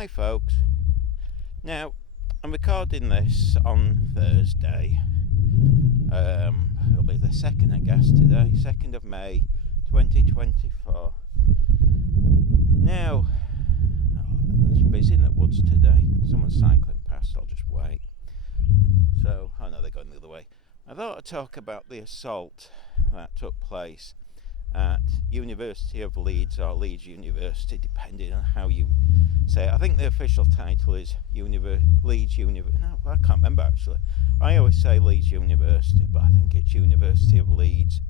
Hi folks. Now, I'm recording this on Thursday. It'll be the 2nd, I guess, today. 2nd of May, 2024. Now, it's busy in the woods today. Someone's cycling past, I'll just wait. So, oh no, they're going the other way. I thought I'd talk about the assault that took place at University of Leeds, or Leeds University, depending on how you say it. I think the official title is Leeds University. No, I can't remember actually. I always say Leeds University, but I think it's University of Leeds.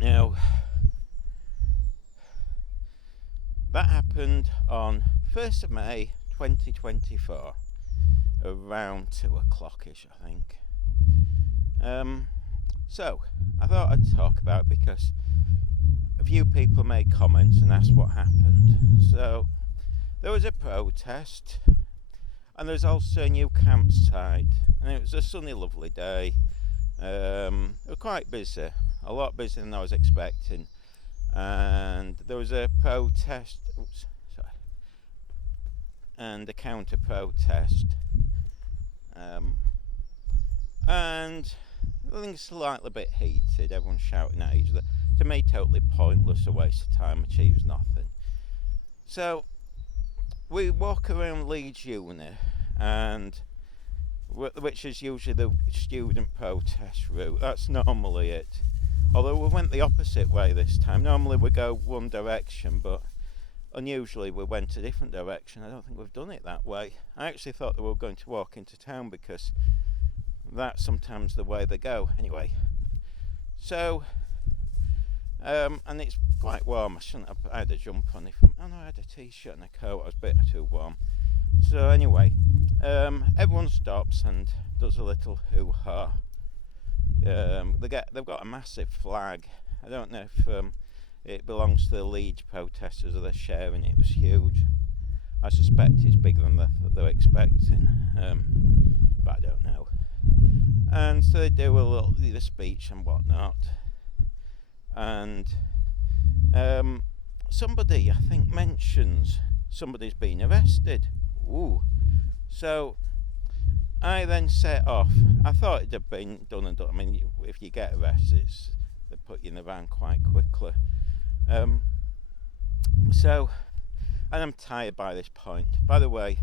Now, that happened on 1st of May 2024, around 2 o'clock-ish, I think. So, I thought I'd talk about it because a few people made comments and asked what happened. So, there was a protest, and there was also a new campsite, and it was a sunny, lovely day. We were quite busy, a lot busier than I was expecting, and there was a protest, and a counter-protest, and things slightly a bit heated, everyone shouting at each other. To me, totally pointless, a waste of time, achieves nothing. So, we walk around Leeds Uni, and which is usually the student protest route. That's normally it. Although we went the opposite way this time. Normally we go one direction, but unusually we went a different direction. I don't think we've done it that way. I actually thought that we were going to walk into town because that's sometimes the way they go. Anyway, so and it's quite warm. I had a jumper on. I had a t-shirt and a coat. I was a bit too warm. So anyway, everyone stops and does a little hoo-ha. They've got a massive flag. I don't know if it belongs to the Leeds protesters or they're sharing it. It was huge. I suspect it's bigger than they're expecting, but I don't know. And so they do the speech and whatnot. And somebody, I think, mentions somebody's been arrested. Ooh. So I then set off. I thought it'd have been done and done. I mean, if you get arrested, they put you in the van quite quickly. So, and I'm tired by this point. By the way,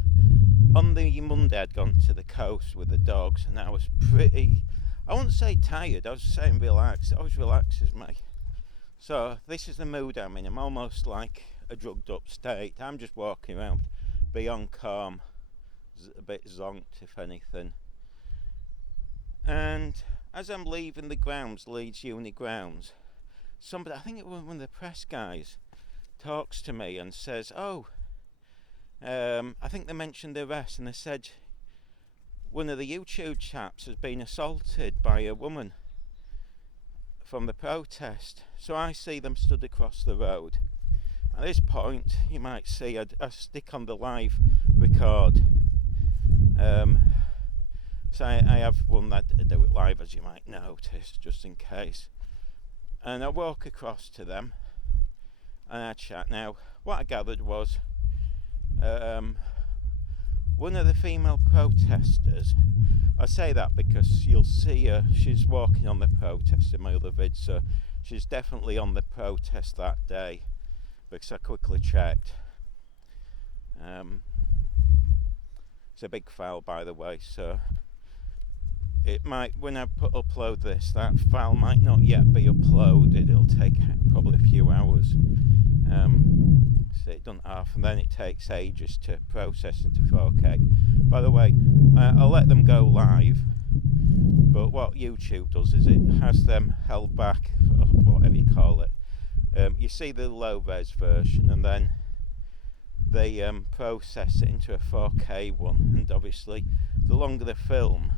on the Monday I'd gone to the coast with the dogs, and I was pretty, I wouldn't say tired, I was saying relaxed. It always relaxes me. So this is the mood I'm in. I'm almost like a drugged up state. I'm just walking around beyond calm, a bit zonked if anything. And as I'm leaving the grounds, Leeds Uni grounds, somebody, I think it was one of the press guys, talks to me and says, I think they mentioned the arrest, and they said one of the YouTube chaps has been assaulted by a woman from the protest. So I see them stood across the road. At this point, you might see I stick on the live record. So I have one that I do it live, as you might notice, just in case. And I walk across to them and I chat. Now, what I gathered was one of the female protesters, I say that because you'll see her, she's walking on the protest in my other vid, so she's definitely on the protest that day, because I quickly checked. It's a big file, by the way, so it might, when I upload this, that file might not yet be uploaded. It'll take probably a few hours. So it doesn't half, and then it takes ages to process into 4K. By the way, I'll let them go live, but what YouTube does is it has them held back, or whatever you call it. You see the low res version, and then they process it into a 4K one, and obviously the longer the film,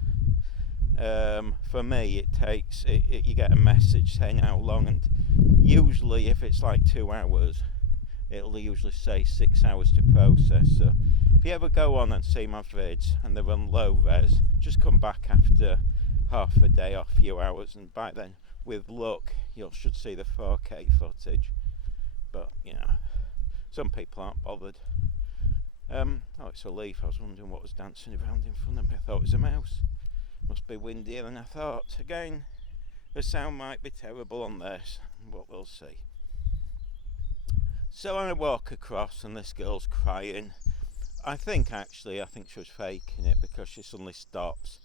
for me it takes, you get a message saying how long, and usually if it's like 2 hours, it'll usually say 6 hours to process. So if you ever go on and see my vids and they're on low res, just come back after half a day or a few hours, and by then, with luck, you should see the 4K footage. But you know, some people aren't bothered. Oh, it's a leaf. I was wondering what was dancing around in front of me. I thought it was a mouse. Must be windier than I thought. Again, the sound might be terrible on this, but we'll see. So I walk across and this girl's crying. I think she was faking it, because she suddenly stops.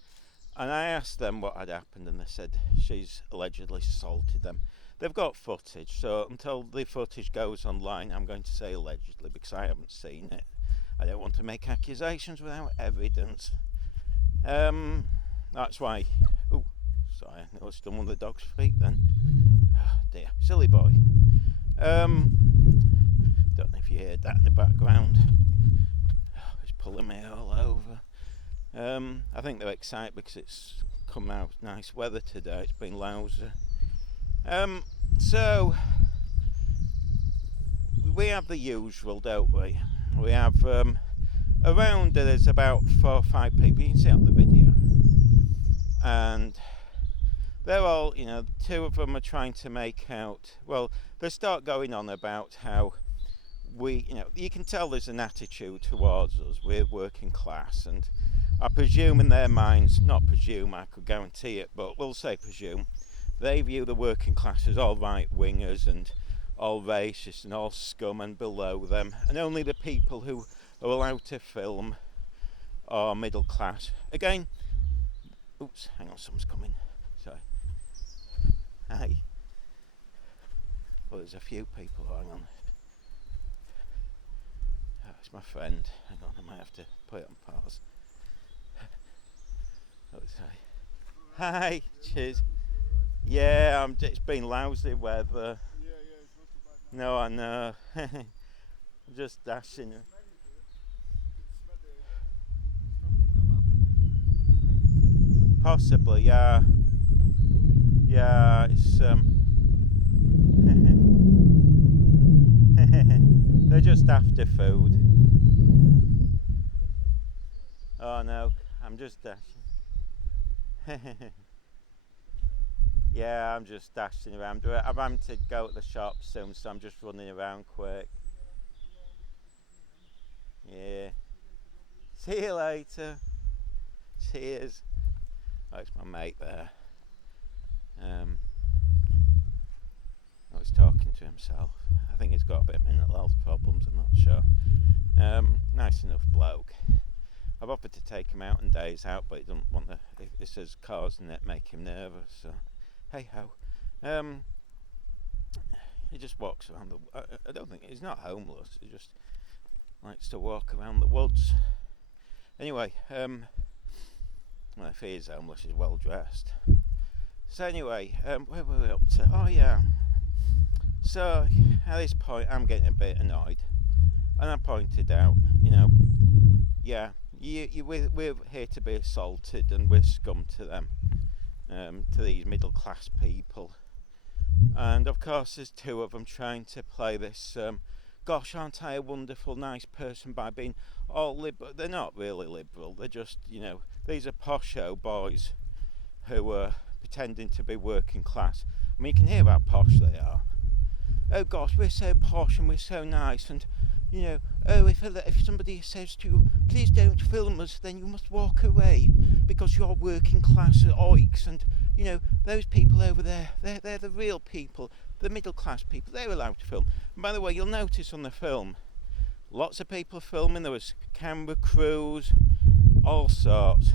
And I asked them what had happened, and they said she's allegedly assaulted them. They've got footage, so until the footage goes online, I'm going to say allegedly, because I haven't seen it. I don't want to make accusations without evidence. That's why... Oh, sorry, I noticed on one of the dog's feet then. Oh dear, silly boy. Don't know if you heard that in the background. Oh, it's pulling me all over. I think they're excited because it's come out nice weather today. It's been lousy. So we have the usual, don't we? We have around there's about 4 or 5 people. You can see it on the video, and they're all, 2 of them are trying to make out. Well, they start going on about how you can tell there's an attitude towards us. We're working class, and I presume in their minds, not presume, I could guarantee it, but we'll say presume, they view the working class as all right-wingers and all racist and all scum and below them, and only the people who are allowed to film are middle class. Again, oops, hang on, someone's coming. Sorry. Hi. Well, there's a few people, hang on. Oh, it's my friend. Hang on, I might have to put it on pause. Oh, sorry. Hi, cheers. Yeah, it's been lousy weather. No, I know. I'm just dashing. Possibly, yeah. Yeah, it's they're just after food. Oh no, I'm just dashing. Yeah, I'm just dashing around. I'm having to go to the shop soon, so I'm just running around quick. Yeah. See you later. Cheers. Oh, it's my mate there. I was talking to himself. I think he's got a bit of mental health problems, I'm not sure. Nice enough bloke. I've offered to take him out on days out, but he doesn't want to. If this is causing it, make him nervous. So, hey ho. He just walks around I don't think he's not homeless. He just likes to walk around the woods. Anyway, well, if he is homeless, he's well dressed. So anyway, where were we up to? Oh yeah. So at this point, I'm getting a bit annoyed, and I pointed out, yeah. We're here to be assaulted, and we're scum to them, to these middle class people. And of course there's 2 of them trying to play this, gosh, aren't I a wonderful, nice person, by being all liberal. They're not really liberal, they're just, these are posho boys who are pretending to be working class. I mean, you can hear how posh they are. Oh gosh, we're so posh and we're so nice, and oh, if somebody says to you, please don't film us, then you must walk away because you're working class oiks, and those people over there, they're the real people, the middle class people, they're allowed to film. And by the way, you'll notice on the film, lots of people filming, there was camera crews, all sorts.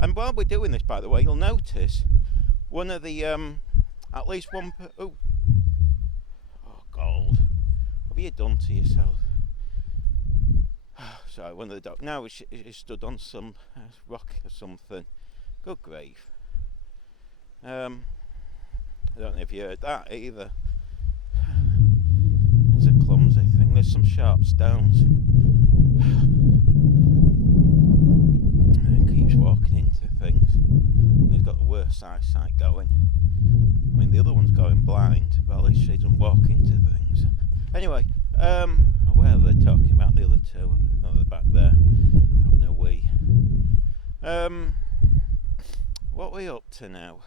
And while we're doing this, by the way, you'll notice one of the, at least one, oh gold, what have you done to yourself? Sorry, one of the dogs. Now he stood on some rock or something. Good grief. I don't know if you heard that either. It's a clumsy thing. There's some sharp stones. He keeps walking into things. He's got the worst eyesight going. I mean, the other one's going blind, but at least she doesn't walk into things. Anyway, where are they talking about the other 2? Oh, they're back there, having a wee. What are we up to now?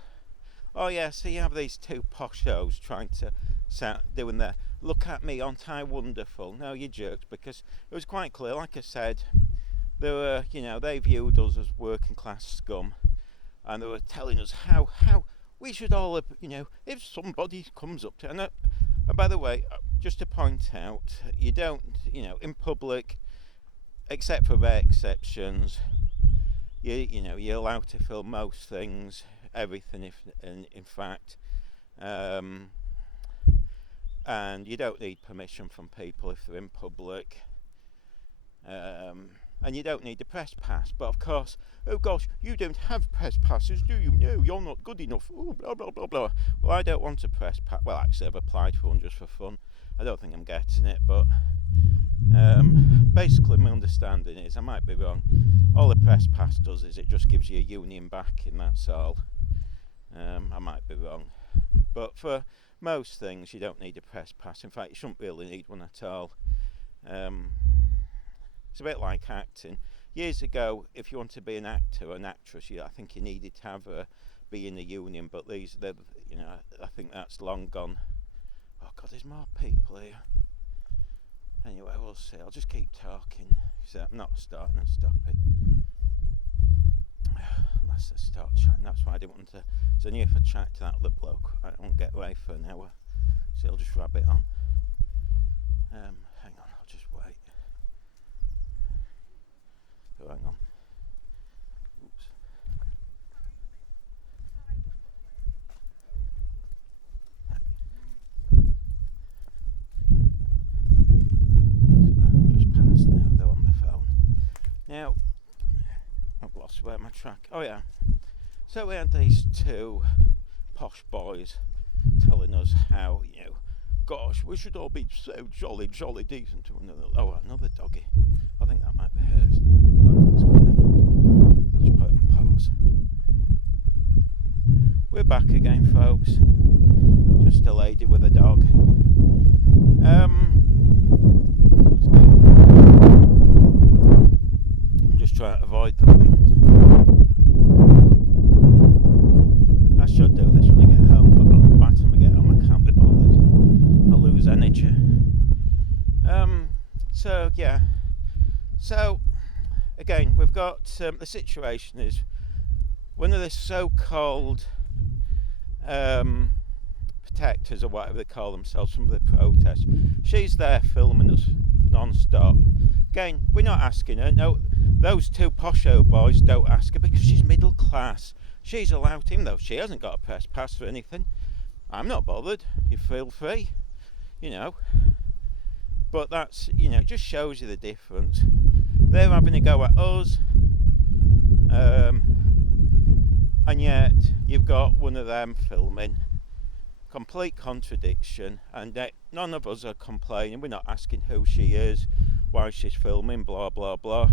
Oh yeah, so you have these 2 poshos trying to doing their "look at me, aren't I wonderful"? No, you jerks, because it was quite clear. Like I said, they were, they viewed us as working class scum, and they were telling us how we should all, if somebody comes up to, and by the way, just to point out, you don't, in public, except for rare exceptions, you're allowed to film most things, everything, if in fact, and you don't need permission from people if they're in public, and you don't need a press pass. But of course, oh gosh, you don't have press passes, do you? No, you're not good enough. Ooh, blah blah blah blah. Well, I don't want a press pass. Well, actually, I've applied for one just for fun. I don't think I'm getting it, but basically my understanding is, I might be wrong, all the press pass does is it just gives you a union backing, that's all. I might be wrong, but for most things you don't need a press pass. In fact, you shouldn't really need one at all. It's a bit like acting. Years ago, if you want to be an actor or an actress, I think you needed to be in the union, but I think that's long gone. Oh God, there's more people here. Anyway, we'll see. I'll just keep talking. So I'm not starting and stopping. Unless I start chatting. That's why I didn't want to. So I knew if I chat to that other bloke, I won't get away for an hour. So I'll just wrap it on. Hang on, I'll just wait. Oh, hang on. Oops. Just passed now, they're on the phone. Now, I've lost where my track. Oh yeah. So we had these two posh boys telling us how, gosh, we should all be so jolly decent to another. Oh, another doggy. I think that might be hers. I'll just put it on pause. We're back again, folks. Just a lady with a dog. I'm just trying to avoid the wind. I should do this when I get home, but by the time I get home I can't be bothered. I'll lose energy. So again, we've got the situation is one of the so-called protectors, or whatever they call themselves, from the protest. She's there filming us non-stop. Again, we're not asking her. No, those two posho boys don't ask her because she's middle class. She's allowed him, though she hasn't got a press pass or anything. I'm not bothered. You feel free, But that's, just shows you the difference. They're having a go at us, and yet you've got one of them filming. Complete contradiction, and none of us are complaining. We're not asking who she is, why she's filming, blah blah blah.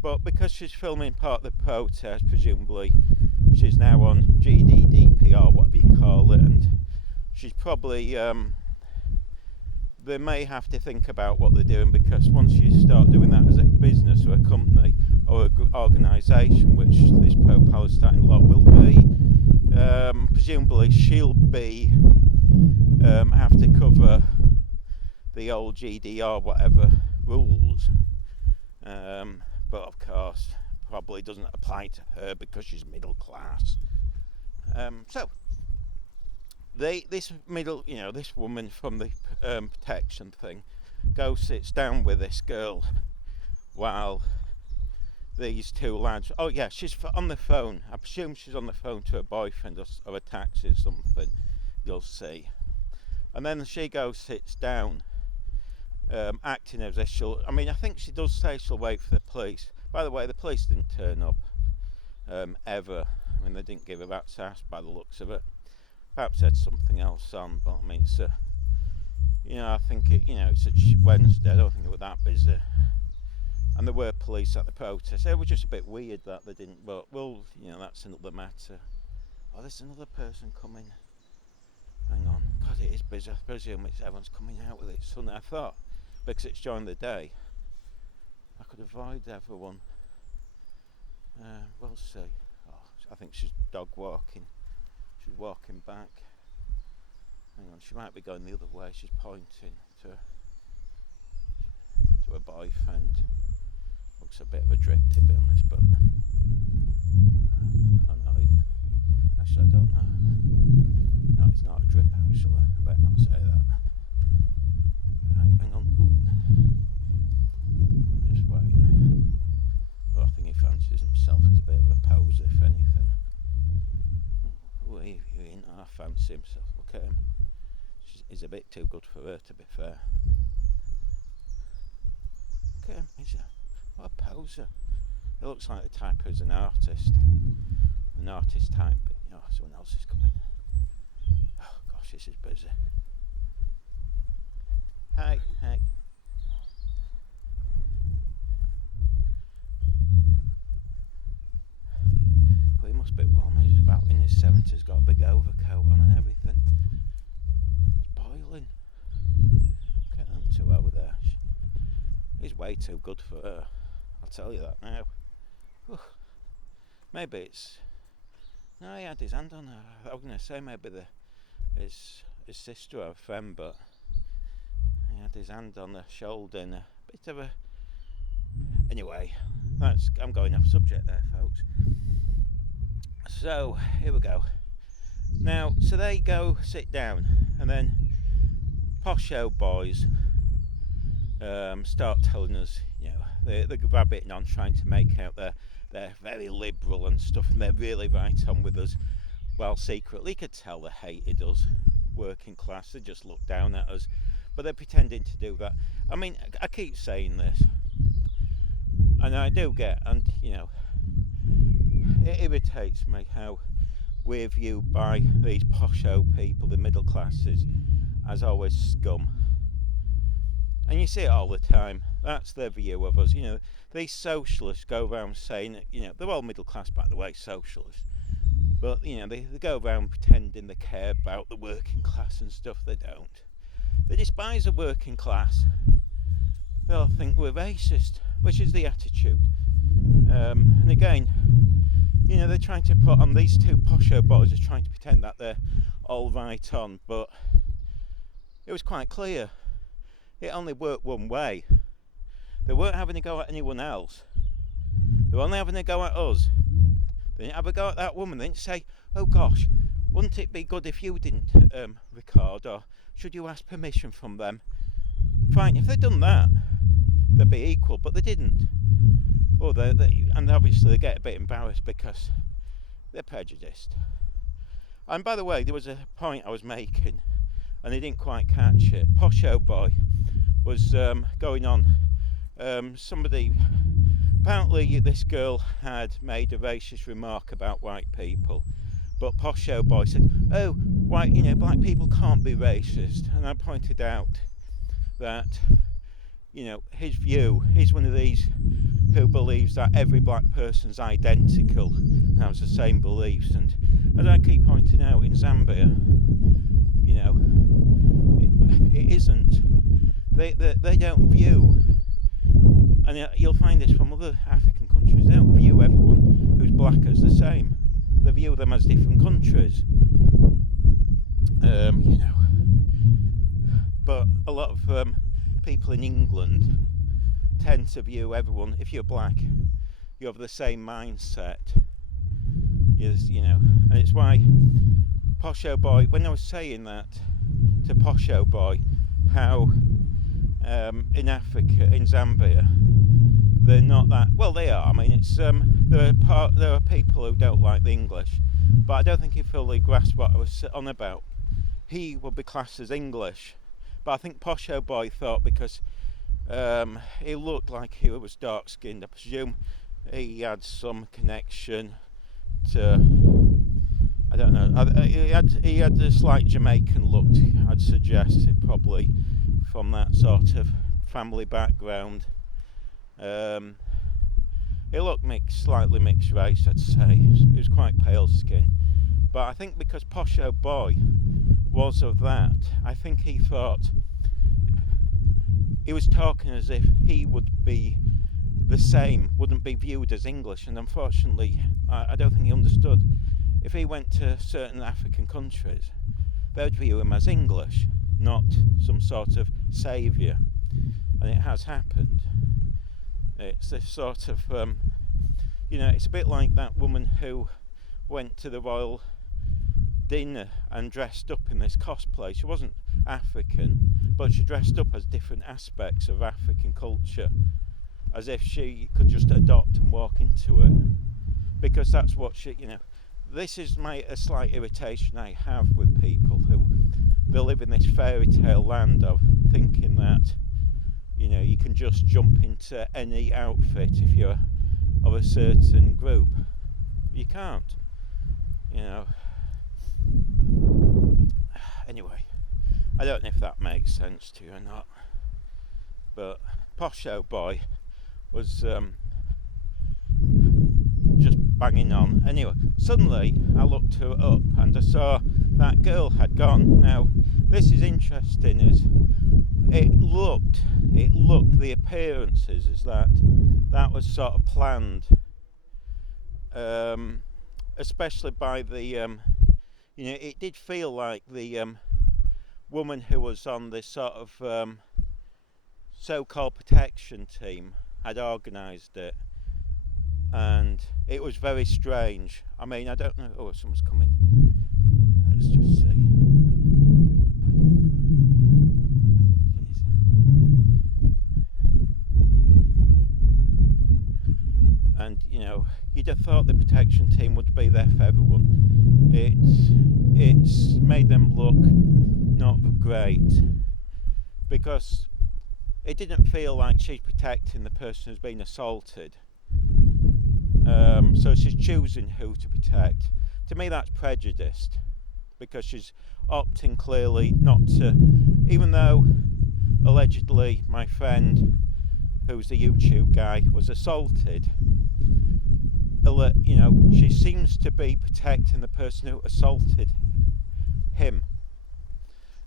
But because she's filming part of the protest, presumably she's now on GDDPR, whatever you call it, and she's probably they may have to think about what they're doing, because once you start doing that as a business or a company or an organisation, which this pro-Palestinian lot will be, presumably she'll be have to cover the old GDR whatever rules, but of course probably doesn't apply to her because she's middle class. So this woman from the protection thing sits down with this girl while these two lads. Oh yeah, she's on the phone. I presume she's on the phone to her boyfriend or a taxi or something. You'll see. And then she sits down, acting as if she'll. I mean, I think she does say she'll wait for the police. By the way, the police didn't turn up ever. I mean, they didn't give a rat's ass by the looks of it. Perhaps had something else on, but I mean, it's I think it's a Wednesday. I don't think they were that busy. And there were police at the protest. It was just a bit weird that they didn't, but that's another matter. Oh, there's another person coming. Hang on. God, it is busy. I presume everyone's coming out with it Sunday. I thought, because it's during the day, I could avoid everyone. We'll see. Oh, I think she's dog walking. She's walking back. Hang on, she might be going the other way. She's pointing to her boyfriend. Looks a bit of a drip, to be honest, but oh no, actually I don't know. No, it's not a drip actually. I better not say that. Right, hang on. Ooh. Just wait. Oh, I think he fancies himself as a bit of a poser, if anything. Oh, he ain't half fancy himself. Look at him. He's a bit too good for her, to be fair. Look at him. What a poser. He looks like the type who's an artist. An artist type, but someone else is coming. Oh gosh, this is busy. Hi. Well, he must be warm. He's about in his 70s, got a big overcoat on and everything. It's boiling. Look at them two over there. He's way too good for her. I'll tell you that now. Whew. Maybe it's... No, he had his hand on her. I was going to say maybe his sister or friend, but he had his hand on her shoulder in a bit of a... Anyway, I'm going off subject there, folks. So, here we go. Now, so they go sit down, and then Posh old boys start telling us, they're rabbiting on, trying to make out they're very liberal and stuff, and they're really right on with us. Well, secretly, you could tell they hated us, working class. They just looked down at us, but they're pretending to do that. I mean, I keep saying this, and I do get, and it irritates me how we're viewed by these posh old people, the middle classes, as always scum. And you see it all the time. That's their view of us. These socialists go around saying that, they're all middle class, by the way, socialists. But, they go around pretending they care about the working class and stuff. They don't. They despise the working class. They all think we're racist, which is the attitude. And again, they're trying to put on, these two posho boys are trying to pretend that they're all right on, but it was quite clear. It only worked one way. They weren't having a go at anyone else. They were only having a go at us. They didn't have a go at that woman. They didn't say, oh gosh, wouldn't it be good if you didn't record, or should you ask permission from them? Fine, if they'd done that, they'd be equal, but they didn't. Well, and obviously they get a bit embarrassed because they're prejudiced. And by the way, there was a point I was making, and they didn't quite catch it. Posh old boy was going on. Apparently this girl had made a racist remark about white people, but Posh old boy said, oh, black people can't be racist. And I pointed out that, his view, he's one of these who believes that every black person's identical and has the same beliefs. And as I keep pointing out, in Zambia, it isn't. They don't view, and you'll find this from other African countries, they don't view everyone who's black as the same. They view them as different countries. But a lot of people in England tend to view everyone, if you're black, you have the same mindset. And it's why Posho Boy, when I was saying that to Posho Boy, how in Africa, in Zambia, they're not that, well they are, I mean it's there are people who don't like the English, but I don't think he fully grasped what I was on about. He would be classed as English, but I think Posho Boy thought because he looked like he was dark skinned, I presume he had some connection to, I don't know, he had a slight Jamaican look, I'd suggest, probably from that sort of family background. He looked slightly mixed race, I'd say. He was quite pale skin, but I think because Posho Boy was of that, I think he thought he was talking as if he would be the same, wouldn't be viewed as English, and unfortunately I don't think he understood. If he went to certain African countries, they'd view him as English, not some sort of saviour. And it has happened. It's this sort of, it's a bit like that woman who went to the royal dinner and dressed up in this cosplay. She wasn't African, but she dressed up as different aspects of African culture, as if she could just adopt and walk into it, because that's what this is a slight irritation I have with people who they live in this fairy tale land of thinking that you can just jump into any outfit if you're of a certain group. You can't, Anyway, I don't know if that makes sense to you or not, but Posh Boy was just banging on. Anyway, suddenly I looked her up and I saw that girl had gone. Now, this is interesting, is it looked the appearances is that was sort of planned, especially by the it did feel like the woman who was on this sort of so-called protection team had organised it, and it was very strange. I mean, I don't know. Oh, someone's coming. Let's just see. And you'd have thought the protection team would be there for everyone. It's made them look not great, because it didn't feel like she's protecting the person who's been assaulted. So she's choosing who to protect. To me, that's prejudiced, because she's opting clearly not to, even though allegedly my friend, who's the YouTube guy, was assaulted. She seems to be protecting the person who assaulted him.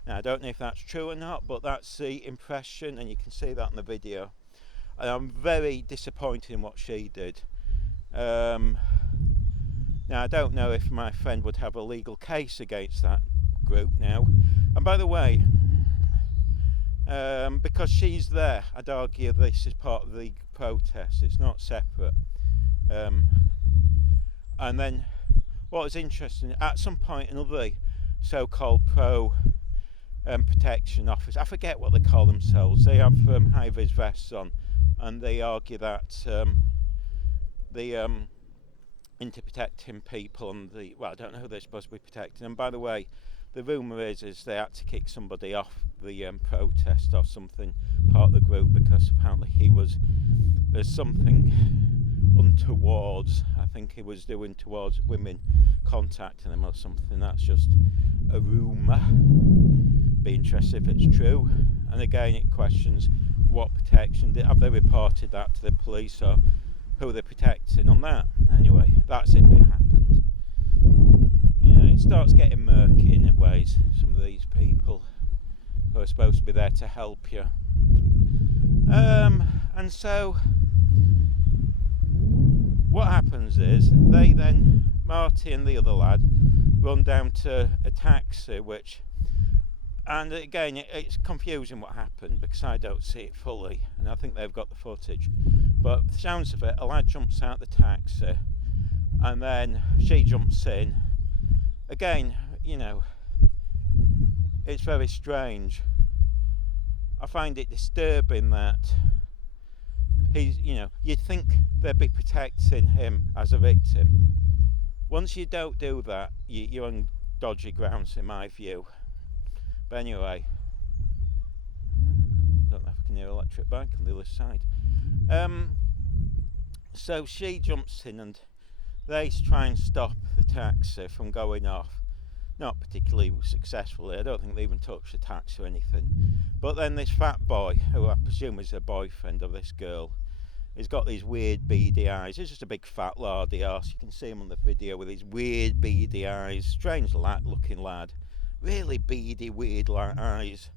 Now, I don't know if that's true or not, but that's the impression, and you can see that in the video. And I'm very disappointed in what she did. Now, I don't know if my friend would have a legal case against that group now. And by the way, because she's there, I'd argue this is part of the protest. It's not separate. And then what was interesting, at some point another so-called protection officer, I forget what they call themselves, they have high-vis vests on, and they argue that into protecting people and I don't know who they're supposed to be protecting. And by the way, the rumour is they had to kick somebody off the protest or something, part of the group, because apparently there's something untowards I think he was doing towards women, contacting them or something. That's just a rumour. Be interested if it's true. And again, it questions what protection have they reported that to the police, or who they're protecting on that. Anyway, that's if it happened. It starts getting murky in ways, some of these people who are supposed to be there to help you. And so what happens is they then, Marty and the other lad, run down to a taxi, and again it's confusing what happened, because I don't see it fully, and I think they've got the footage, but the sounds of it, a lad jumps out the taxi and then she jumps in. Again, it's very strange. I find it disturbing that you'd think they'd be protecting him as a victim. Once you don't do that, you're on dodgy grounds in my view. But anyway, don't know if I can hear an electric bike on the other side. So she jumps in and they try and stop the taxi from going off. Not particularly successfully. I don't think they even touched the taxi or anything. But then this fat boy, who I presume is a boyfriend of this girl, he's got these weird beady eyes. He's just a big fat lardy arse. You can see him on the video with these weird beady eyes. Strange looking lad. Really beady, weird eyes.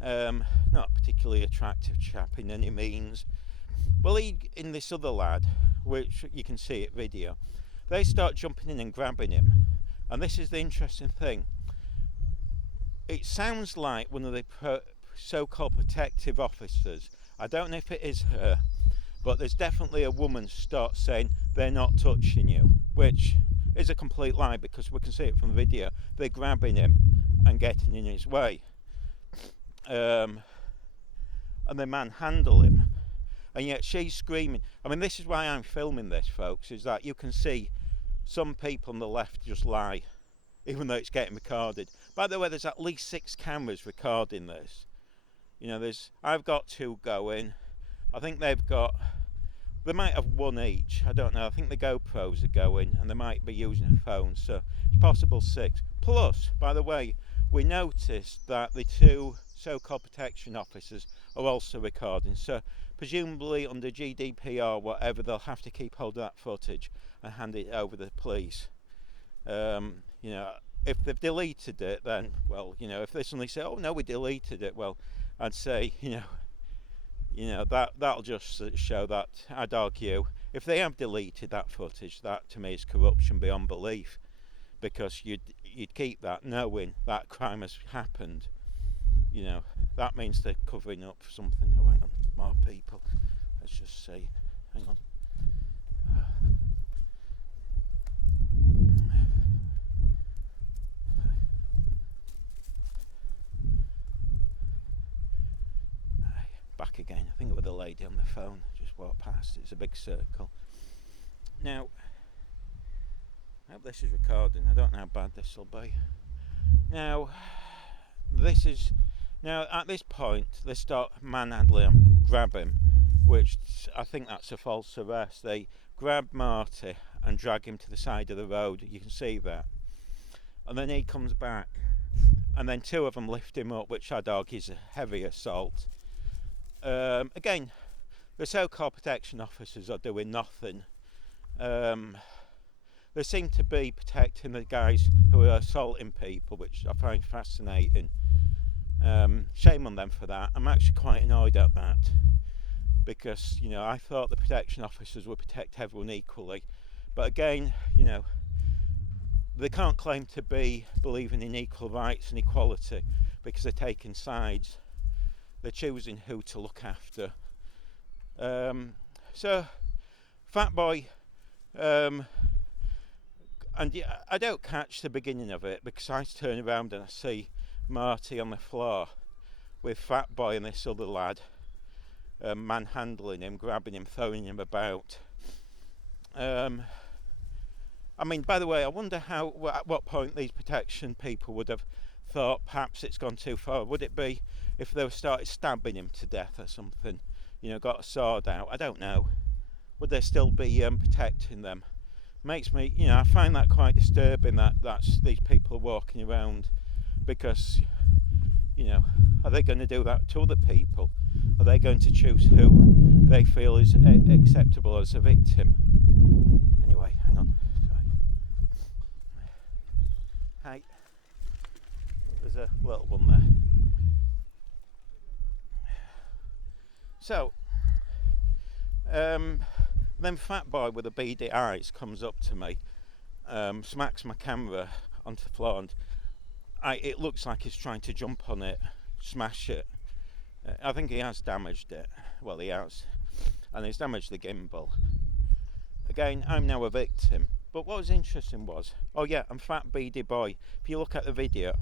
Not a particularly attractive chap in any means. Well, in this other lad, which you can see at video, they start jumping in and grabbing him. And this is the interesting thing. it sounds like one of the so-called protective officers. I don't know if it is her, but there's definitely a woman starts saying they're not touching you, which is a complete lie because we can see it from the video. They're grabbing him and getting in his way, and they manhandle him, and yet she's screaming. I mean, this is why I'm filming this, folks, is that you can see some people on the left just lie, even though it's getting recorded. By the way, there's at least 6 cameras recording this. You know, I've got 2 going. I think they might have 1 each. I don't know. I think the GoPros are going, and they might be using a phone, so it's possible 6. Plus, by the way, we noticed that the 2 so-called protection officers are also recording. So presumably under GDPR, whatever, they'll have to keep hold of that footage and hand it over to the police. You know, if they've deleted it, then, well, you know, if they suddenly say, oh no, we deleted it, well, I'd say, you know, that'll just show that, I'd argue, if they have deleted that footage, that to me is corruption beyond belief, because you'd keep that knowing that crime has happened. You know, that means they're covering up for something. Oh, hang on, more people. Let's just see. Hang on. Back again. I think it was the lady on the phone. Just walked past. It's a big circle. Now, I hope this is recording. I don't know how bad this will be. Now, at this point, they start manhandling him, grab him, which I think that's a false arrest. They grab Marty and drag him to the side of the road. You can see that. And then he comes back. And then 2 of them lift him up, which I'd argue is a heavy assault. Again, the so-called protection officers are doing nothing. They seem to be protecting the guys who are assaulting people, which I find fascinating. Shame on them for that. I'm actually quite annoyed at that, because, you know, I thought the protection officers would protect everyone equally. But again, you know, they can't claim to be believing in equal rights and equality because they're taking sides. They're choosing who to look after. So, Fat Boy, and yeah, I don't catch the beginning of it because I turn around and I see Marty on the floor with Fat Boy and this other lad manhandling him, grabbing him, throwing him about. I mean, by the way, I wonder at what point these protection people would have thought perhaps it's gone too far. Would it be if they started stabbing him to death or something, you know, got a sword out? I don't know. Would they still be protecting them? Makes me, you know, I find that quite disturbing that these people are walking around, because, you know, are they going to do that to other people? Are they going to choose who they feel is acceptable as a victim? Anyway, hang on. Sorry. Hi. There's a little one there. So, then Fat Boy with the beady eyes comes up to me, smacks my camera onto the floor, and it looks like he's trying to jump on it, smash it. I think he has damaged it. Well, he has. And he's damaged the gimbal. Again, I'm now a victim. But what was interesting was, oh yeah, and Fat Beady Boy, if you look at the video,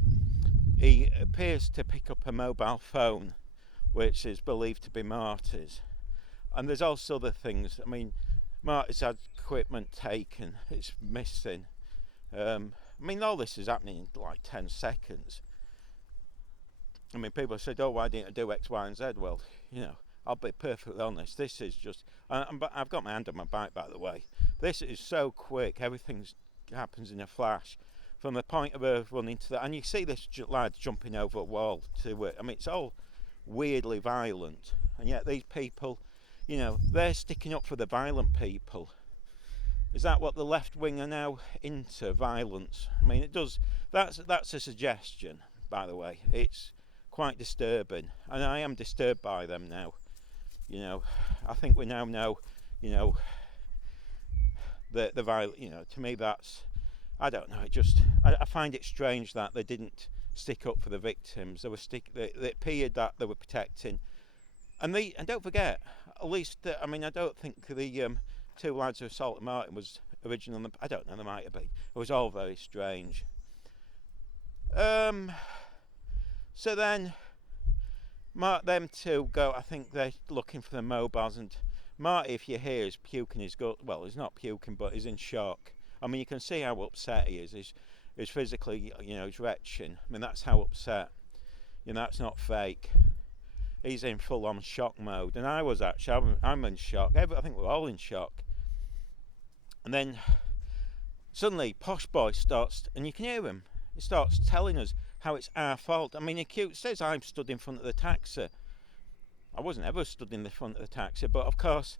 he appears to pick up a mobile phone, which is believed to be Marty's. And there's also other things. I mean, Marty's had equipment taken, it's missing. I mean, all this is happening in like 10 seconds. I mean, people said, oh, why didn't I do X, Y, and Z? Well, you know, I'll be perfectly honest. This is just, I've got my hand on my bike, by the way. This is so quick. Everything happens in a flash. From the point of her running to that, and you see this lad jumping over a wall to it. I mean, it's all weirdly violent, and yet these people, you know, they're sticking up for the violent people. Is that what the left wing are now into, violence? I mean, it does. That's a suggestion, by the way. It's quite disturbing, and I am disturbed by them now. You know, I think we now know, you know, the violent. You know, to me that's, I don't know. It just, I find it strange that they didn't stick up for the victims. They appeared that they were protecting. And don't forget, at least, I don't think the two lads who assaulted Martin was original. I don't know, there might have been. It was all very strange. So then, them two go, I think they're looking for the mobiles, and Marty, if you hear, is puking his gut. Well, he's not puking, but he's in shock. I mean, you can see how upset he is. He's physically, he's retching. I mean, that's how upset. That's not fake. He's in full-on shock mode, and I was actually. I'm in shock. I think we're all in shock. And then suddenly, Posh Boy starts, and you can hear him. He starts telling us how it's our fault. I mean, he says I'm stood in front of the taxi. I wasn't ever stood in the front of the taxi, but of course,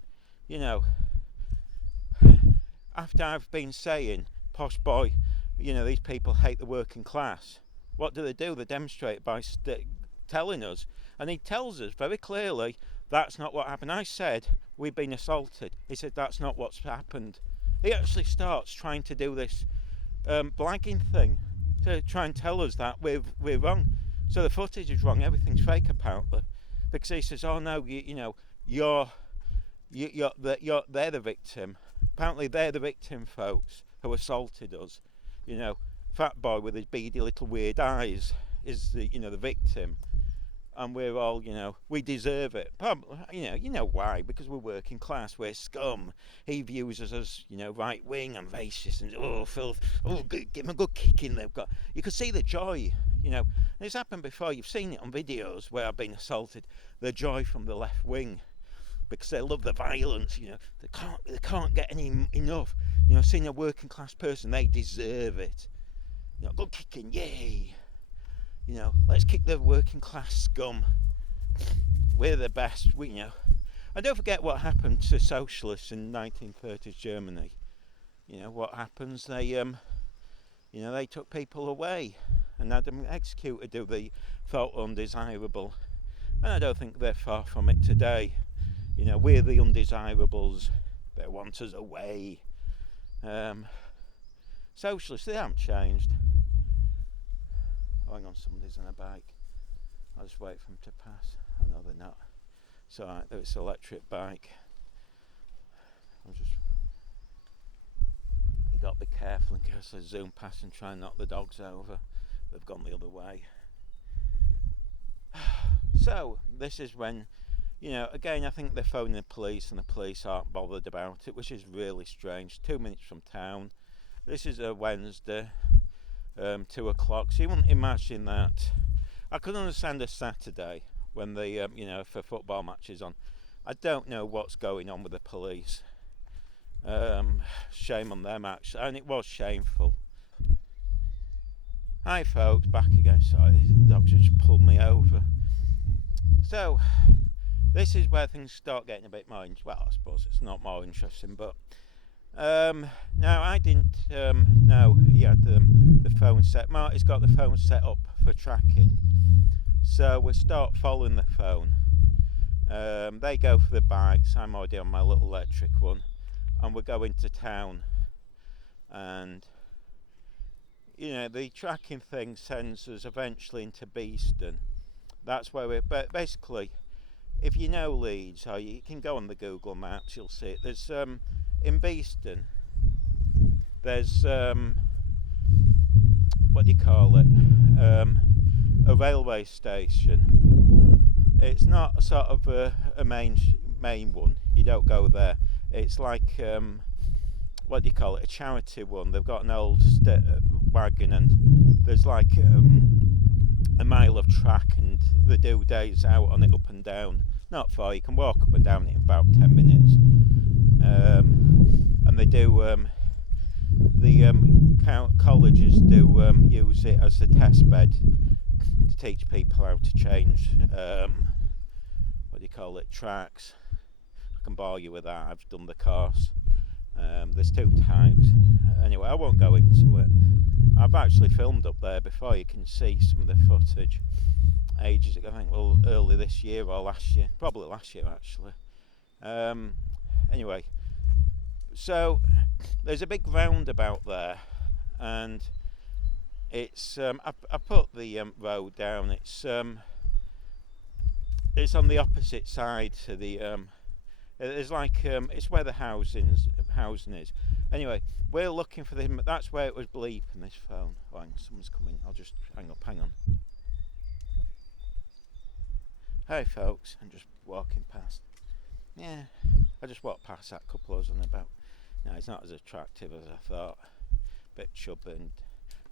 after I've been saying, Posh Boy, these people hate the working class. What do? They demonstrate by telling us, and he tells us very clearly that's not what happened. I said we've been assaulted. He said that's not what's happened. He actually starts trying to do this blagging thing to try and tell us that we're wrong. So the footage is wrong. Everything's fake apparently, because he says, "Oh no, they're the victim." Apparently they're the victim, folks, who assaulted us. Fat Boy with his beady little weird eyes is the victim, and we're all we deserve it. Probably, why? Because we're working class, we're scum. He views us as right wing and racist and filth. Give him a good kicking. You could see the joy. And it's happened before. You've seen it on videos where I've been assaulted. The joy from the left wing, because they love the violence. They can't get enough. Seeing a working class person, they deserve it. Good kicking, yay. Let's kick the working class scum. We're the best, And don't forget what happened to socialists in 1930s Germany. What happens? They took people away and had them executed who they thought undesirable. And I don't think they're far from it today. We're the undesirables. They want us away. Socialists, they haven't changed. Oh, hang on, somebody's on a bike. I'll just wait for them to pass. I know they're not. It's alright, it's an electric bike. You got to be careful in case they zoom past and try and knock the dogs over. They've gone the other way. So, this is when, again, I think they're phoning the police and the police aren't bothered about it, which is really strange. 2 minutes from town. This is a Wednesday. 2 o'clock, so you wouldn't imagine that. I could understand a Saturday when they, for football matches on. I don't know what's going on with the police. Shame on them, actually, and it was shameful. Hi folks, back again. Sorry, the dogs just pulled me over. So, this is where things start getting a bit more, well, I suppose it's not more interesting, but now I didn't know he had the phone set. Marty's got the phone set up for tracking, so we start following the phone. They go for the bikes. I'm already on my little electric one, and we're going to town. And the tracking thing sends us eventually into Beeston. That's where we're. But basically, if you know Leeds, or you can go on the Google Maps, you'll see it. There's in Beeston, there's what do you call it? A railway station. It's not sort of a main one. You don't go there. It's like what do you call it? A charity one. They've got an old wagon, and there's like a mile of track, and they do days out on it, up and down. Not far. You can walk up and down it in about 10 minutes. And they do the colleges do use it as a test bed to teach people how to change what do you call it, tracks. I can bore you with that. I've done the course. There's 2 types. Anyway, I won't go into it. I've actually filmed up there before. You can see some of the footage ages ago. I think early this year or last year, probably last year actually. Anyway, so there's a big roundabout there, and It's I put the road down. It's on the opposite side to the It's like it's where the housing is. Anyway, we're looking for him. That's where it was bleeping this phone. Oh, hang on, someone's coming. I'll just hang up. Hang on. Hey folks, I'm just walking past. Yeah, I just walked past that couple I was on about. No, he's not as attractive as I thought. Bit chubby, and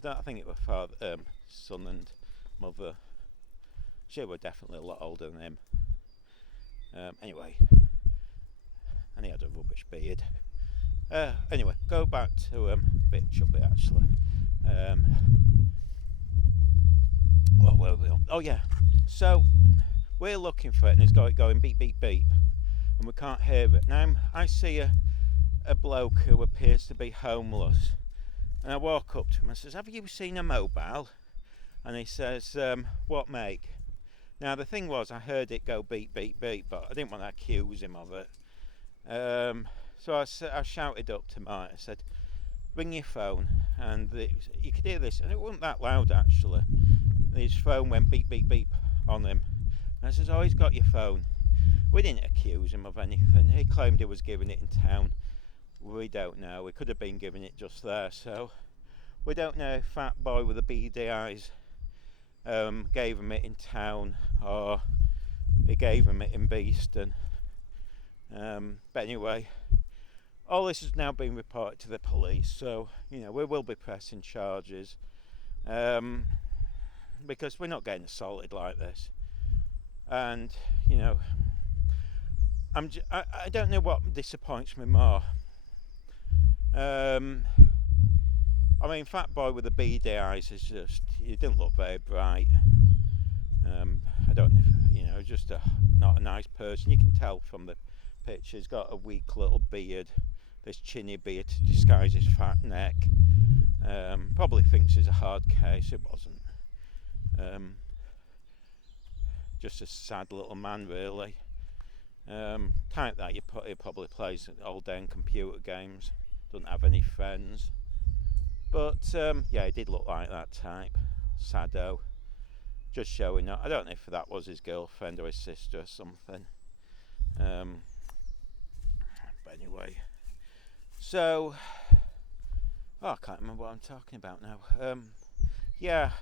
I think it was father, son and mother. She were definitely a lot older than him. Anyway, and he had a rubbish beard. Anyway, go back to a bit chubby actually. What were we on? Oh yeah, so we're looking for it, and it's going beep beep beep, and we can't hear it. Now I see a bloke who appears to be homeless, and I walk up to him and says, "Have you seen a mobile?" And he says, "What make?" Now the thing was, I heard it go beep beep beep, but I didn't want to accuse him of it. So I shouted up to Marty. I said, "Ring your phone," and you could hear this, and it wasn't that loud actually. His phone went beep beep beep on him. And I says, "Oh, he's got your phone." We didn't accuse him of anything. He claimed he was giving it in town. We don't know. We could have been giving it just there. So we don't know if Fat Boy with the beady eyes gave him it in town, or he gave him it in Beeston. But anyway, all this has now been reported to the police, so we will be pressing charges, because we're not getting assaulted like this. And I don't know what disappoints me more. I mean, Fat Boy with the beady eyes is he didn't look very bright. I don't know, just not a nice person. You can tell from the picture he's got a weak little beard, this chinny beard to disguise his fat neck. Probably thinks he's a hard case. It wasn't. Just a sad little man, really. Type that he probably plays all day in computer games. Doesn't have any friends. But yeah, he did look like that type. Sado. Just showing up. I don't know if that was his girlfriend or his sister or something. But anyway. So, I can't remember what I'm talking about now. Yeah.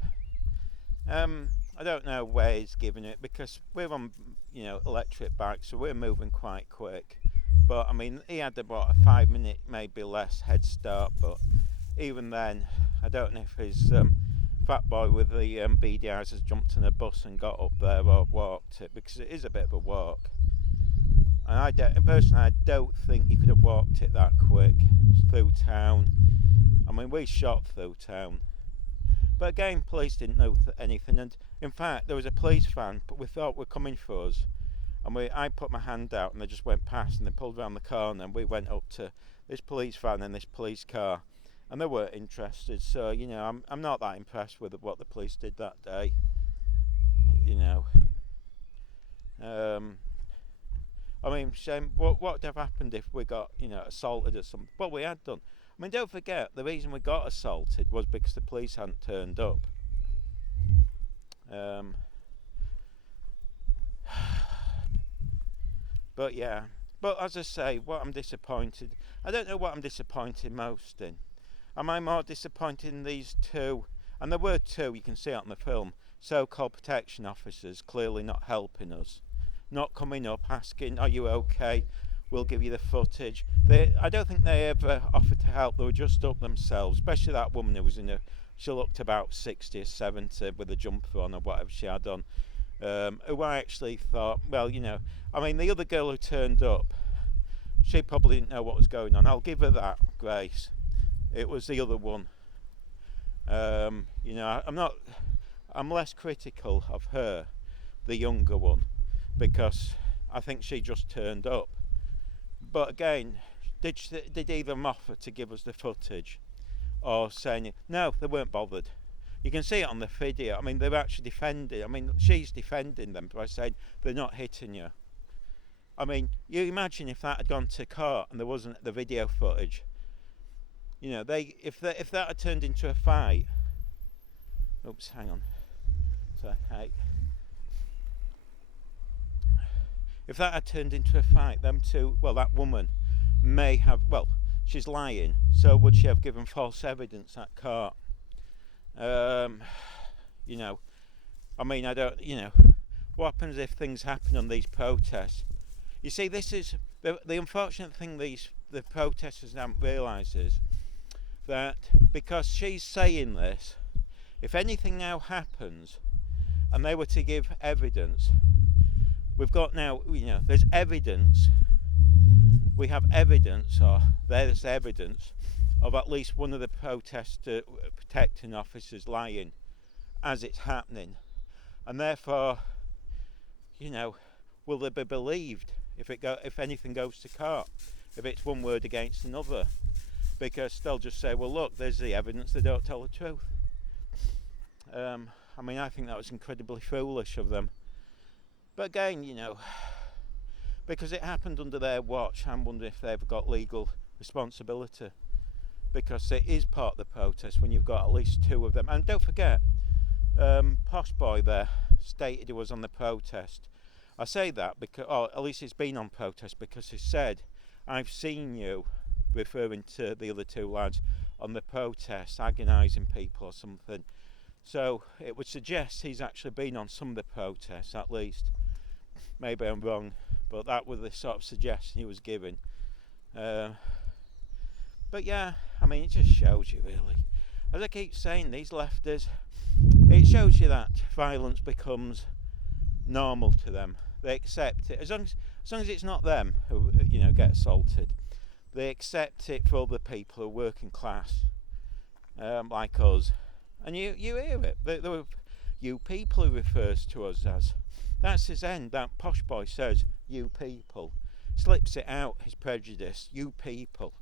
I don't know where he's giving it, because we're on, electric bikes, so we're moving quite quick. But I mean, he had about a 5 minute, maybe less head start. But even then, I don't know if his Fat Boy with the beady eyes has jumped on a bus and got up there or walked it, because it is a bit of a walk. And personally, I don't think you could have walked it that quick through town. I mean, we shot through town. But again, police didn't know anything, and in fact there was a police van, but we thought were coming for us, and I put my hand out and they just went past, and they pulled around the corner, and we went up to this police van and this police car, and they weren't interested. So I'm not that impressed with what the police did that day. I mean, shame. What would have happened if we got assaulted or something? Well, we had done. I mean, don't forget, the reason we got assaulted was because the police hadn't turned up. But yeah, but as I say, what I'm disappointed, I don't know what I'm disappointed most in. Am I more disappointed in these two? And there were two, you can see it on the film, so-called protection officers clearly not helping us, not coming up, asking, "Are you okay? We'll give you the footage." I don't think they ever offered to help. They were just up themselves, especially that woman who was she looked about 60 or 70 with a jumper on or whatever she had on, who I actually thought, well, I mean, the other girl who turned up, she probably didn't know what was going on. I'll give her that grace. It was the other one. I'm less critical of her, the younger one, because I think she just turned up. But again, did either of them offer to give us the footage, or saying no? They weren't bothered. You can see it on the video. I mean, they're actually defending. I mean, she's defending them by saying they're not hitting you. I mean, you imagine if that had gone to court and there wasn't the video footage. If that had turned into a fight, Oops, hang on. So, hey. If that had turned into a fight, them two, well, that woman may have, well, she's lying, so would she have given false evidence at court? You know, I mean, I don't, you know, what happens if things happen on these protests? You see, this is, the unfortunate thing the protesters don't realise is that because she's saying this, if anything now happens and they were to give evidence, we've got now, you know, there's evidence, we have evidence, or there's evidence of at least one of the protecting officers lying as it's happening, and therefore, you know, will they be believed if anything goes to court, if it's one word against another? Because they'll just say, well, look, there's the evidence, they don't tell the truth. I mean, I think that was incredibly foolish of them. But again, you know, because it happened under their watch, I'm wondering if they've got legal responsibility. Because it is part of the protest when you've got at least two of them. And don't forget, Posh Boy there stated he was on the protest. I say that because, or at least he's been on protest, because he said, I've seen you, referring to the other two lads, on the protest, agonising people or something. So it would suggest he's actually been on some of the protests, at least. Maybe I'm wrong, but that was the sort of suggestion he was giving. But yeah, I mean, it just shows you, really. As I keep saying, these lefters, it shows you that violence becomes normal to them. They accept it, as long as it's not them who, you know, get assaulted. They accept it for other people who are working class, like us. And you hear it. There were you people who refers to us as. That's his end. That Posh Boy says, you people. Slips it out, his prejudice. You people.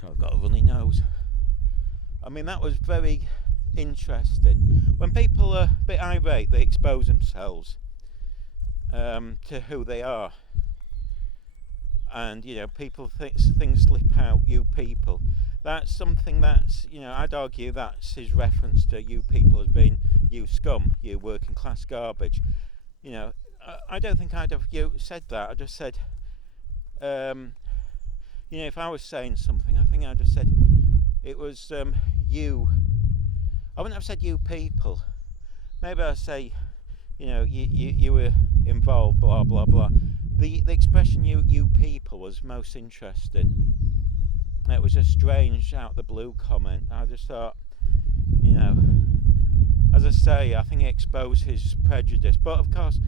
So I've got a runny nose. I mean, that was very interesting. When people are a bit irate, they expose themselves to who they are. And, you know, people things slip out, you people. That's something that's, you know, I'd argue that's his reference to you people as being you scum, you working class garbage. You know, I don't think I'd have said that. I'd have said, you know, if I was saying something, I think I'd have said it was you. I wouldn't have said you people. Maybe I'd say, you know, you were involved, blah, blah, blah. The expression you people was most interesting. It was a strange, out of the blue comment. I just thought, you know, as I say, I think it exposed his prejudice. But of course,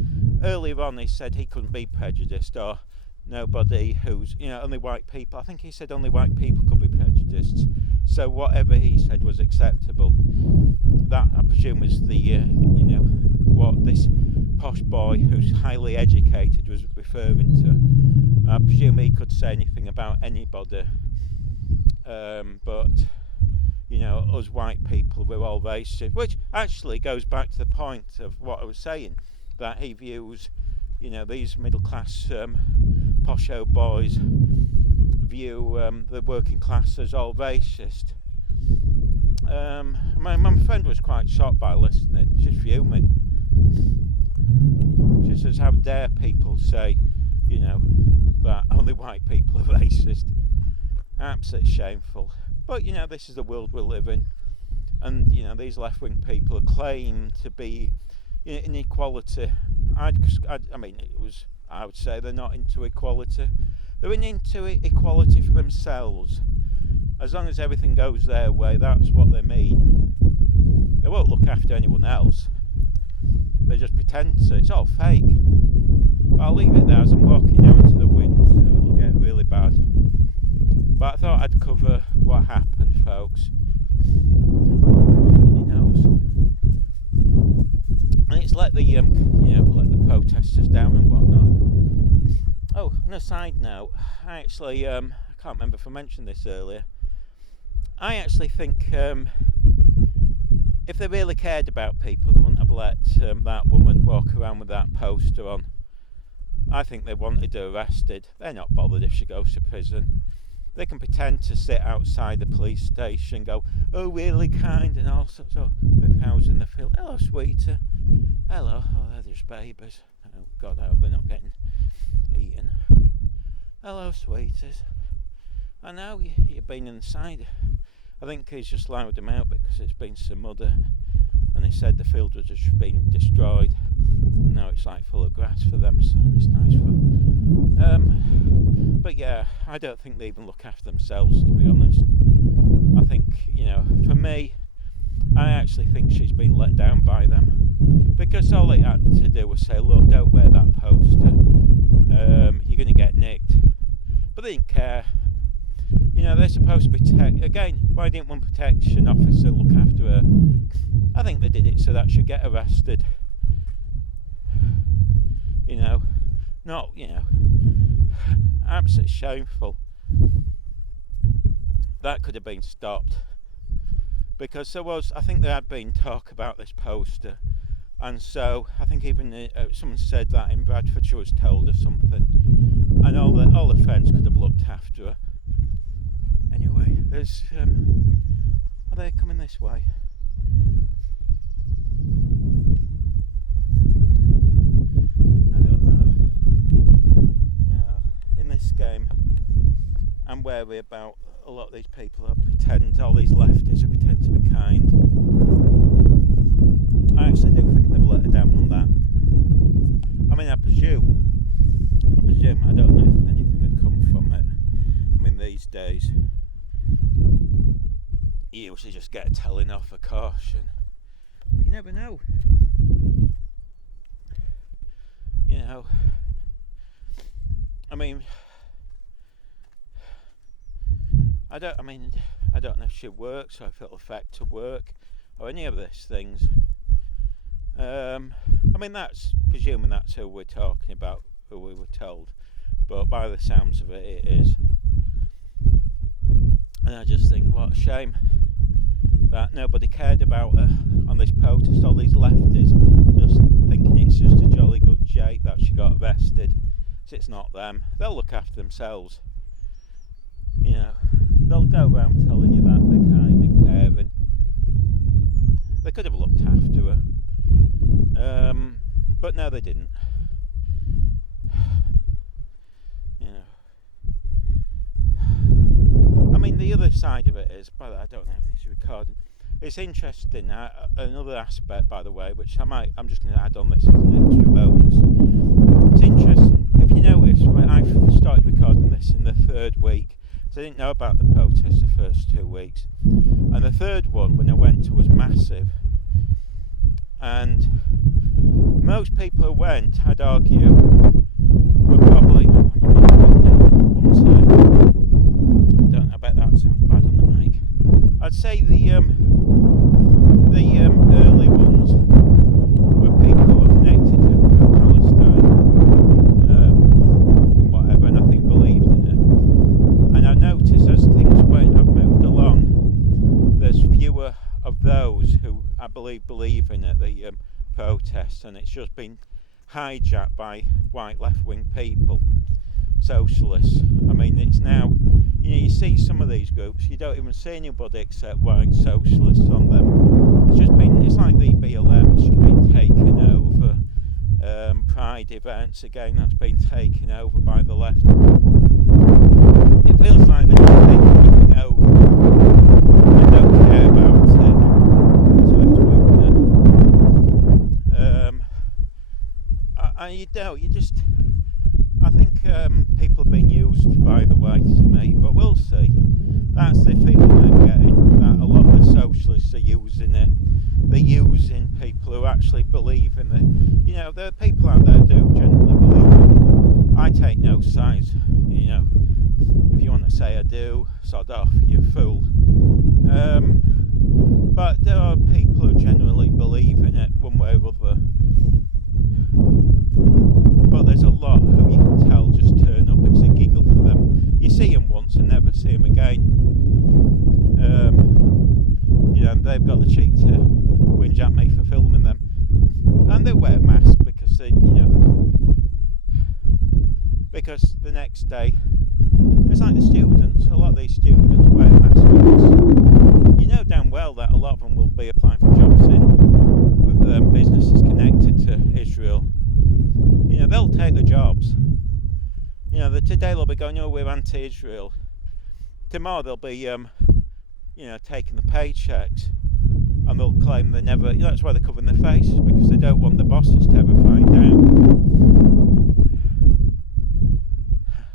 earlier on he said he couldn't be prejudiced, or nobody who's, you know, only white people. I think he said only white people could be prejudiced. So whatever he said was acceptable. That, I presume, is the, you know, what this Posh Boy who's highly educated was referring to. I presume he could say anything about anybody. But, you know, us white people, we're all racist, which actually goes back to the point of what I was saying, that he views, you know, these middle class posho boys view the working class as all racist. My friend was quite shocked by listening. She's fuming. She says, how dare people say, you know, that only white people are racist. Absolutely shameful. But, you know, this is the world we live in. And, you know, these left-wing people claim to be, you know, in equality. I mean, I would say they're not into equality. They're into equality for themselves. As long as everything goes their way, that's what they mean. They won't look after anyone else. They just pretend to. It's all fake. But I'll leave it there as I'm walking out into the wind, so it'll get really bad. But I thought I'd cover what happened, folks. Funny nose. And it's let the you know, let the protesters down and whatnot. Oh, on a side note, I actually I can't remember if I mentioned this earlier. I actually think if they really cared about people, they wouldn't have let that woman walk around with that poster on. I think they wanted her arrested. They're not bothered if she goes to prison. they can pretend to sit outside the police station, go, oh, really kind, and all sorts of the cows in the field. Hello, sweetie. Hello. Oh, they're just babies. Oh, God, I hope they're not getting eaten. Hello, sweeties. I know you've been inside. I think he's just allowed them out because it's been some mudder, and he said the field was just being destroyed, and now it's like full of grass for them, so it's nice for them. But yeah, I don't think they even look after themselves, to be honest. I think, for me, I actually think she's been let down by them, because all they had to do was say, look, don't wear that poster, you're going to get nicked. But they didn't care. They're supposed to protect. Again, why didn't one protection officer look after her? I think they did it so that she'd get arrested. Not, absolutely shameful. That could have been stopped. Because I think there had been talk about this poster. And so, I think even someone said that in Bradfordshire was told or something. And all the friends could have looked after her. Anyway, there's are they coming this way? I don't know. No, in this game, I'm wary about a lot of these people who pretend, all these lefties who pretend to be kind. I actually do think they've let her down on that. I mean, I presume, I don't know if anything had come from it. I mean, these days, you usually just get a telling off, a caution, but you never know. I mean, I don't know if she works or if it'll affect her work or any of these things. I mean, that's presuming that's who we're talking about, who we were told, but by the sounds of it, it is. And I just think, what a shame that nobody cared about her on this protest. All these lefties just thinking it's just a jolly good joke that she got arrested. So it's not them. They'll look after themselves. They'll go around telling you that they're kind and caring. They could have looked after her. But no, they didn't. I mean, the other side of it is, I don't know if this is recording. It's interesting. Another aspect, by the way, which I'm just going to add on this as an extra bonus. It's interesting. If you notice, when I started recording this in the third week, so I didn't know about the protest the first 2 weeks, and the third one, when I went to, was massive. And most people who went, I'd argue, were probably. I bet that sounds bad on the mic. I'd say the early ones were people who were connected to Palestine, and whatever, and I think believed in it. And I noticed as things have moved along, there's fewer of those who I believe in it, the protests, and it's just been hijacked by white left-wing people, socialists. I mean, it's now, you see some of these groups, you don't even see anybody except white socialists on them. It's like the BLM, it's just been taken over. Pride events, again, that's been taken over by the left. It feels like they're just taking everything over and don't care about it. So it's I think people are being used, by the way, to me, but we'll see. That's the feeling I'm getting, that a lot of the socialists are using it. They're using people who actually believe in it. There are people out there who do generally believe in it. I take no sides, If you want to say I do, sod off, you fool. But there are people who generally believe in it, one way or other. But there's a lot who you can tell just turn up, it's a giggle for them. You see them once and never see them again. And they've got the cheek to whinge at me for filming them. And they wear masks because because the next day It's like the students. A lot of these students wear masks because you know damn well that a lot of them will be applying for jobs with businesses connected to Israel. You know, they'll take the jobs. You know, today they'll be going, oh, we're anti-Israel. Tomorrow they'll be, taking the paychecks, and they'll claim they never. That's why they're covering their faces, because they don't want the bosses to ever find out.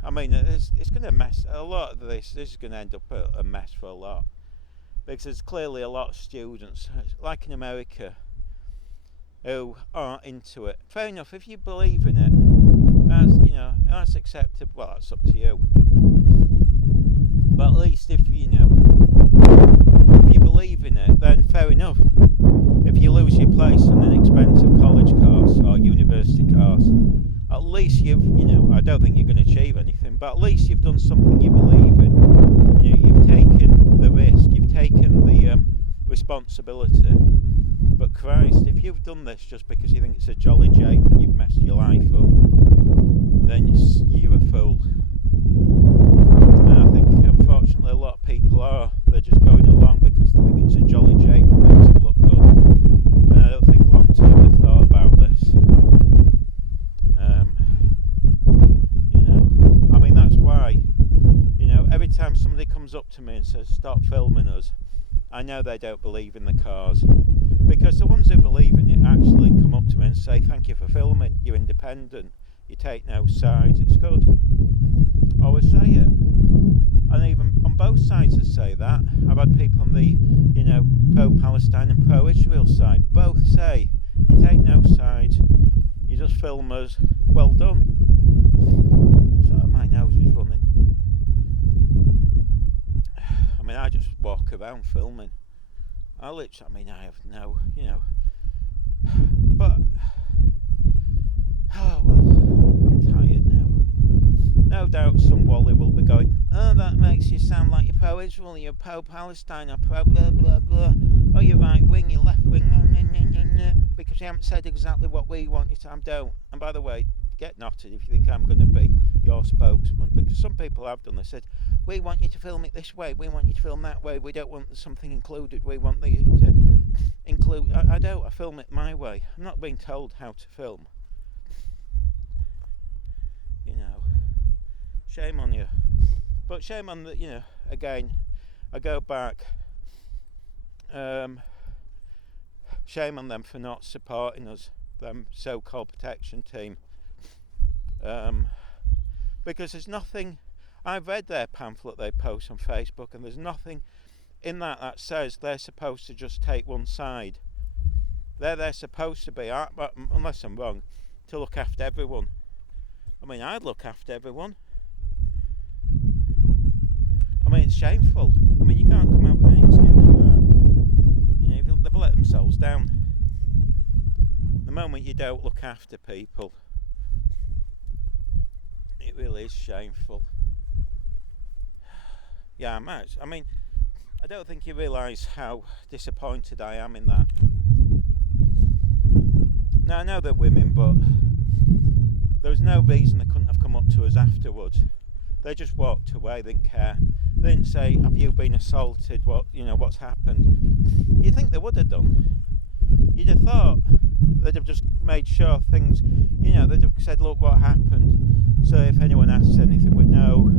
I mean, it's going to mess a lot of this. This is going to end up a mess for a lot, because there's clearly a lot of students, like in America, who aren't into it. Fair enough, if you believe in it, that's acceptable. Well, that's up to you. But at least if you believe in it, then fair enough. If you lose your place on an expensive college course or university course, at least I don't think you're going to achieve anything, but at least you've done something you believe in. You've taken the risk, you've taken the responsibility. But Christ, if you've done this just because you think it's a jolly jape and you've messed your life up, then you're a fool. And I think, unfortunately, a lot of people are. They're just going along because they think it's a jolly jape that makes them look good. And I don't think long term they've thought about this. I mean, that's why, every time somebody comes up to me and says, stop filming us, I know they don't believe in the cause. Because the ones who believe in it actually come up to me and say, thank you for filming, you're independent, you take no sides, it's good. Always say it. And even on both sides they say that. I've had people on the, pro-Palestinian and pro-Israel side both say, you take no sides, you just film us, well done. So my nose is running. I mean, I just walk around filming. I have no, but, oh well, I'm tired now. No doubt some Wally will be going, oh, that makes you sound like you're pro-Israel, you're pro-Palestine, or pro-blah, blah, blah. Oh, you're right wing, you're left wing, because you haven't said exactly what we want you to. I don't. And by the way, get knotted if you think I'm going to be your spokesman, because some people have done. They said, we want you to film it this way, we want you to film that way, we don't want something included, we want you to include. I don't. I film it my way. I'm not being told how to film. Shame on you. But shame on the, again, I go back, shame on them for not supporting us, them so-called protection team. Because there's nothing, I've read their pamphlet they post on Facebook, and there's nothing in that says they're supposed to just take one side. They're supposed to be, unless I'm wrong, to look after everyone. I mean, I'd look after everyone. I mean, it's shameful. I mean, you can't come out with any excuse for that. They've let themselves down. The moment you don't look after people, it really is shameful. Yeah, I mean, I don't think you realise how disappointed I am in that. Now, I know they're women, but there was no reason they couldn't have come up to us afterwards. They just walked away, they didn't care. They didn't say, have you been assaulted, what's happened? You think they would have done. You'd have thought they'd have just made sure things, they'd have said, look what happened, so if anyone asks anything, we know.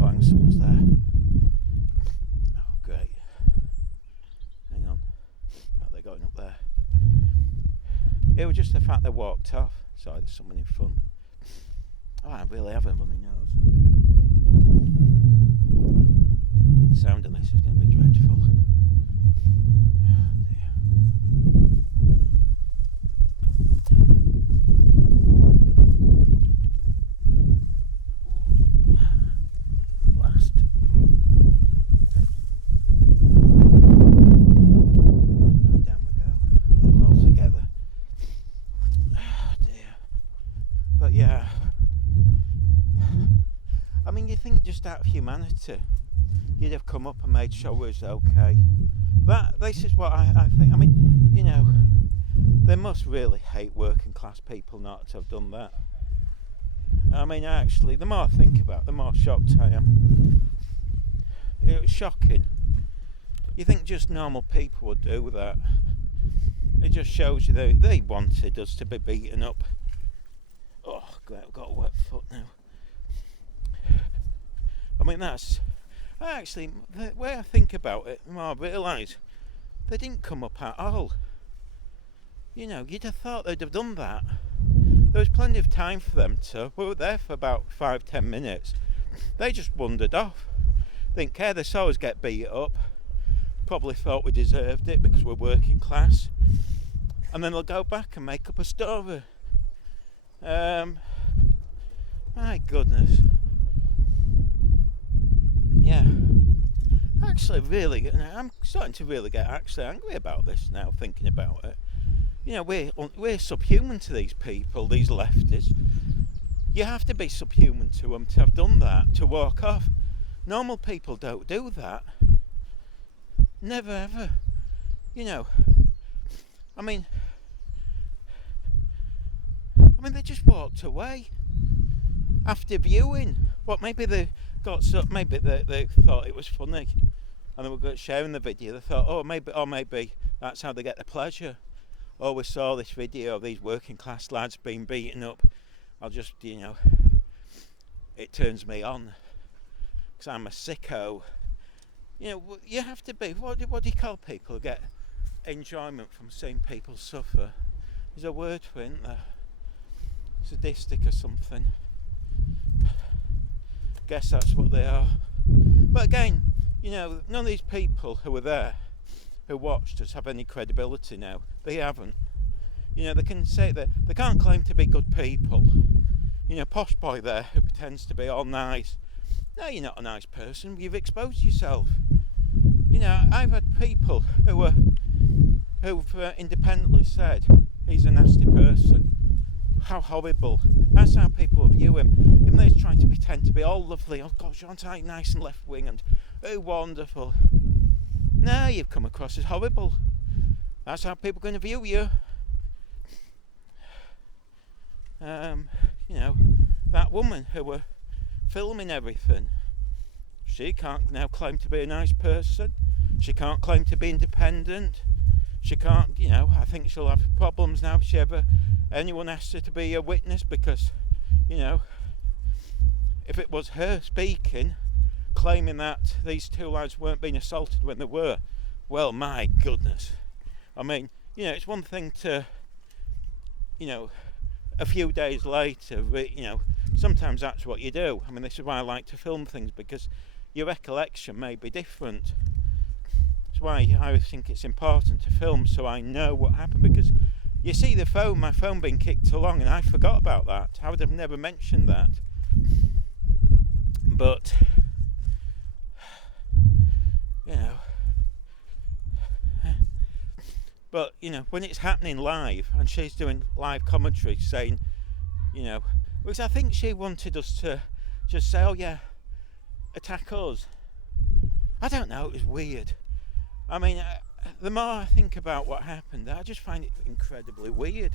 Oh, hang on, someone's there. Oh, great. Hang on. Oh, they're going up there. It was just the fact they walked off. Sorry, there's someone in front. Oh, I really haven't runny nose. The sound of this is going to be dreadful. Oh dear. Blast. Right, down we go. They're all together. Oh dear. But yeah. I mean, you think just out of humanity, you'd have come up and made sure it was okay. This is what I think. I mean, they must really hate working class people not to have done that. I mean, actually, the more I think about it, the more shocked I am. It was shocking. You think just normal people would do that. It just shows you they wanted us to be beaten up. Oh, God, I've got a wet foot now. I mean, actually, the way I think about it, the more I realise they didn't come up at all. You know, you'd have thought they'd have done that. There was plenty of time for them to. We were there for about 5-10 minutes. They just wandered off. Didn't care. They saw us get beat up. Probably thought we deserved it because we're working class. And then they'll go back and make up a story. My goodness. Yeah. Actually, really, I'm starting to really get actually angry about this now, thinking about it. You know, we're subhuman to these people, these lefties. You have to be subhuman to them to have done that, to walk off. Normal people don't do that. Never ever. You know, I mean, they just walked away after viewing. What? Maybe they thought it was funny, and they were sharing the video. They thought, maybe that's how they get the pleasure. Oh, we saw this video of these working class lads being beaten up. I'll just, it turns me on because I'm a sicko. You know, you have to be. What do you call people who get enjoyment from seeing people suffer? There's a word for it, isn't there? Sadistic or something. Guess that's what they are. But again, none of these people who were there, who watched us, have any credibility now. They haven't. They can say that they can't claim to be good people. Posh Boy there, who pretends to be all nice. No, you're not a nice person. You've exposed yourself. I've had people who've independently said he's a nasty person. How horrible. That's how people view him. Even though he's trying to pretend to be all lovely. Oh gosh, aren't I nice and left wing and oh wonderful. No, you've come across as horrible. That's how people are going to view you. That woman who were filming everything, she can't now claim to be a nice person. She can't claim to be independent. She can't, I think she'll have problems now if anyone asks her to be a witness because, if it was her speaking, claiming that these two lads weren't being assaulted when they were, well, my goodness. I mean, it's one thing to, a few days later, sometimes that's what you do. I mean, this is why I like to film things, because your recollection may be different. That's why I think it's important to film so I know what happened, because you see my phone being kicked along, and I forgot about that. I would have never mentioned that. But, when it's happening live, and she's doing live commentary saying, because I think she wanted us to just say, oh yeah, attack us. I don't know, it was weird. I mean, the more I think about what happened, I just find it incredibly weird.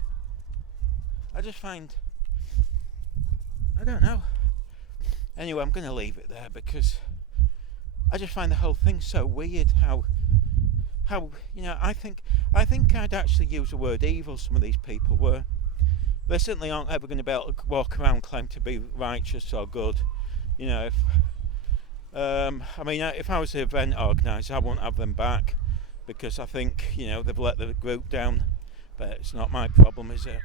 I don't know. Anyway, I'm going to leave it there because I just find the whole thing so weird. How I think I'd actually use the word evil. Some of these people were. They certainly aren't ever going to be able to walk around and claim to be righteous or good. If I was the event organiser, I wouldn't have them back because I think they've let the group down. But it's not my problem, is it?